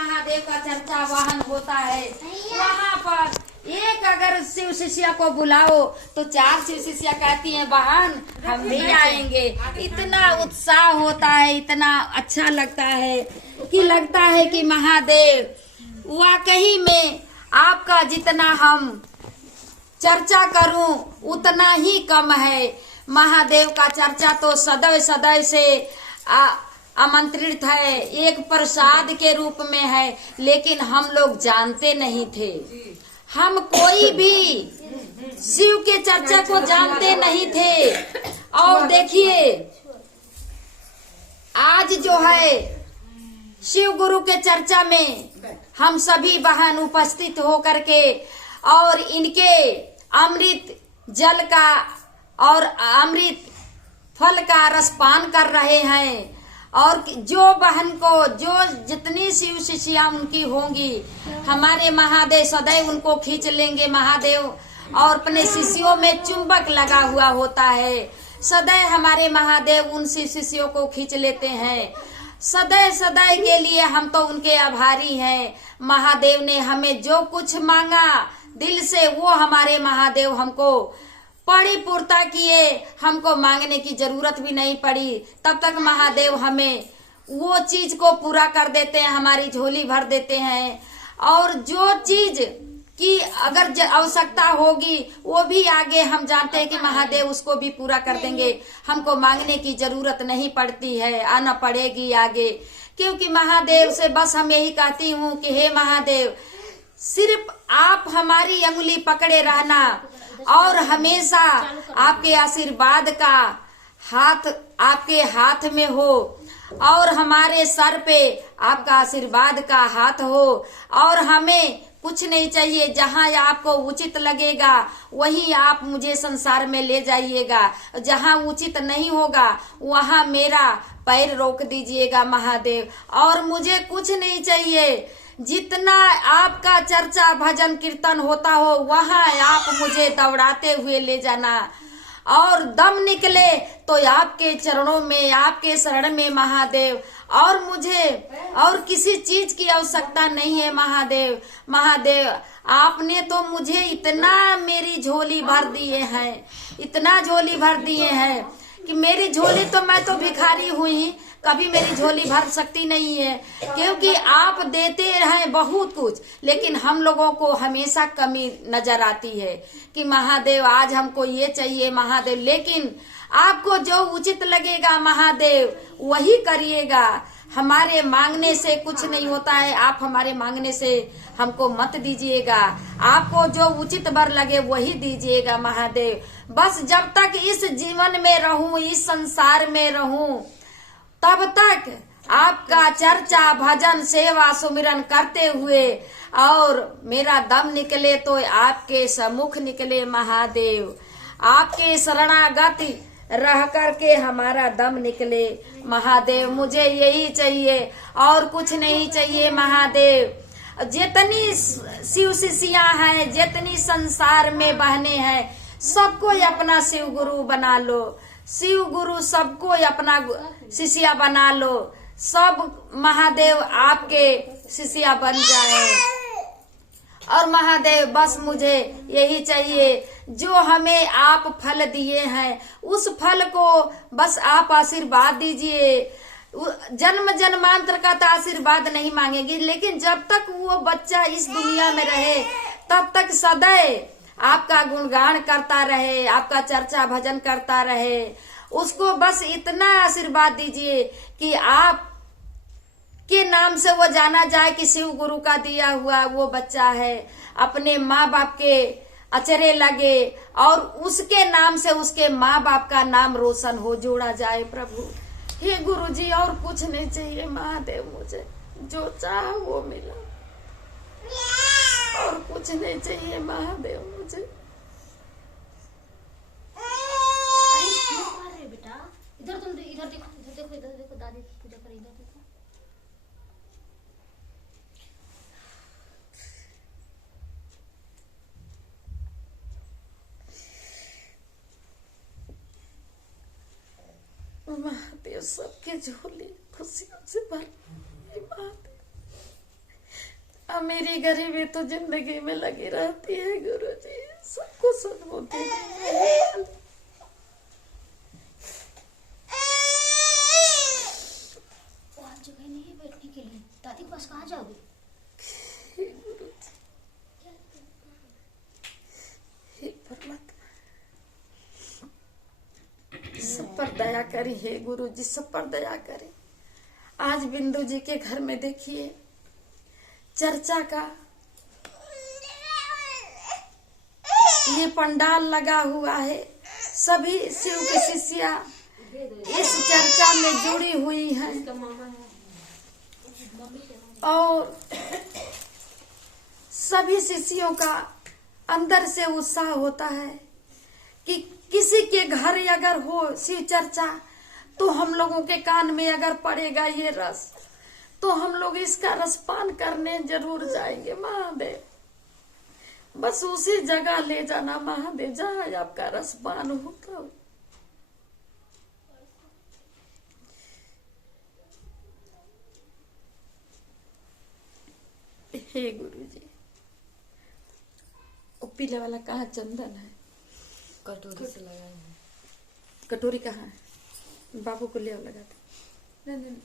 महादेव का चर्चा वाहन होता है, वहाँ पर एक अगर शिव शिष्या को बुलाओ तो 4 शिव शिष्या कहती हैं बहन हम भी आएंगे। इतना उत्साह होता है, इतना अच्छा लगता है कि महादेव वाकई में आपका जितना हम चर्चा करूं उतना ही कम है। महादेव का चर्चा तो सदैव सदैव से आमंत्रित है, एक प्रसाद के रूप में है, लेकिन हम लोग जानते नहीं थे। हम कोई भी शिव के चर्चा को जानते नहीं थे। और देखिए आज जो है शिव गुरु के चर्चा में हम सभी बहन उपस्थित होकर के और इनके अमृत जल का और अमृत फल का रसपान कर रहे हैं। और जो बहन को जो जितनी शिव शिष्या उनकी होंगी, हमारे महादेव सदैव उनको खींच लेंगे। महादेव और अपने शिष्यों में चुंबक लगा हुआ होता है, सदैव हमारे महादेव उन शिव शिष्यों को खींच लेते हैं। सदैव सदैव के लिए हम तो उनके आभारी हैं। महादेव ने हमें जो कुछ मांगा दिल से वो हमारे महादेव हमको परिपूर्ता किए, हमको मांगने की जरूरत भी नहीं पड़ी। तब तक महादेव हमें वो चीज को पूरा कर देते हैं, हमारी झोली भर देते हैं। और जो चीज की अगर आवश्यकता होगी वो भी आगे हम जानते हैं कि महादेव उसको भी पूरा कर देंगे। हमको मांगने की जरूरत नहीं पड़ती है, आना पड़ेगी आगे। क्योंकि महादेव से बस हम यही कहती हूँ कि हे महादेव, सिर्फ आप हमारी अंगुली पकड़े रहना और हमेशा आपके आशीर्वाद का हाथ आपके हाथ में हो और हमारे सर पे आपका आशीर्वाद का हाथ हो। और हमें कुछ नहीं चाहिए, जहाँ आपको उचित लगेगा वहीं आप मुझे संसार में ले जाइएगा, जहाँ उचित नहीं होगा वहाँ मेरा पैर रोक दीजिएगा महादेव। और मुझे कुछ नहीं चाहिए, जितना आपका चर्चा भजन कीर्तन होता हो वहाँ आप मुझे दौड़ाते हुए ले जाना। और दम निकले तो आपके चरणों में, आपके शरण में महादेव। और मुझे और किसी चीज की आवश्यकता नहीं है महादेव। महादेव आपने तो मुझे इतना मेरी झोली भर दिए हैं, इतना झोली भर दिए हैं कि मेरी झोली तो मैं तो भिखारी हुई, कभी मेरी झोली भर सकती नहीं है। क्योंकि आप देते हैं बहुत कुछ, लेकिन हम लोगों को हमेशा कमी नजर आती है कि महादेव आज हमको ये चाहिए महादेव। लेकिन आपको जो उचित लगेगा महादेव वही करिएगा। हमारे मांगने से कुछ नहीं होता है, आप हमारे मांगने से हमको मत दीजिएगा। आपको जो उचित वर लगे वही दीजिएगा महादेव। बस जब तक इस जीवन में रहूं, इस संसार में रहूं, तब तक आपका चर्चा भजन सेवा सुमिरन करते हुए और मेरा दम निकले तो आपके सम्मुख निकले महादेव। आपके शरणागत रह करके हमारा दम निकले महादेव। मुझे यही चाहिए और कुछ नहीं चाहिए महादेव। जितनी शिव शिष्यां हैं, जितनी संसार में बहने हैं, सबको अपना शिव गुरु बना लो। शिव गुरु सबको अपना शिष्या बना लो। सब महादेव आपके शिष्या बन जाए। और महादेव बस मुझे यही चाहिए, जो हमें आप फल दिए हैं उस फल को बस आप आशीर्वाद दीजिए। जन्म जन्मांतर का तो आशीर्वाद नहीं मांगेगी, लेकिन जब तक वो बच्चा इस दुनिया में रहे तब तक सदैव आपका गुणगान करता रहे, आपका चर्चा भजन करता रहे। उसको बस इतना आशीर्वाद दीजिए कि आप के नाम से वो जाना जाए कि शिव गुरु का दिया हुआ वो बच्चा है। अपने माँ बाप के अचरे लगे और उसके नाम से उसके माँ बाप का नाम रोशन हो, जोड़ा जाए प्रभु। हे गुरु जी, और कुछ नहीं चाहिए महादेव, मुझे जो चाह वो मिला, और कुछ नहीं चाहिए महादेव मुझे। बेटा इधर तुम इधर देखो, इधर देखो, इधर देखो, दादी की पूजा कर, इधर देखो। महादेव सबके झोली खुशियों से भर महादेव। मेरी गरीबी तो जिंदगी में लगी रहती है गुरुजी, सबको सदबुद्धि दीजिए। वहाँ जगह नहीं है बैठने के लिए, दादी के पास कहाँ जाओगे? हे गुरुजी, हे परमात्मा, सब पर दया करी हे गुरुजी, सब पर दया करी। आज बिंदु जी के घर में देखिए चर्चा का ये पंडाल लगा हुआ है, सभी शिव की शिष्या इस चर्चा में जुड़ी हुई हैं और सभी शिष्यों का अंदर से उत्साह होता है कि किसी के घर अगर हो शिव चर्चा तो हम लोगों के कान में अगर पड़ेगा ये रस तो हम लोग इसका रसपान करने जरूर जाएंगे। महादेव बस उसी जगह ले जाना महादेव जहाँ आपका रसपान होता हो। हे गुरुजी, वो पीले वाला कहाँ चंदन है? कटोरी से लगाए हैं। कटोरी कहाँ है? बाबू को ले आओ लगा दो। नहीं नहीं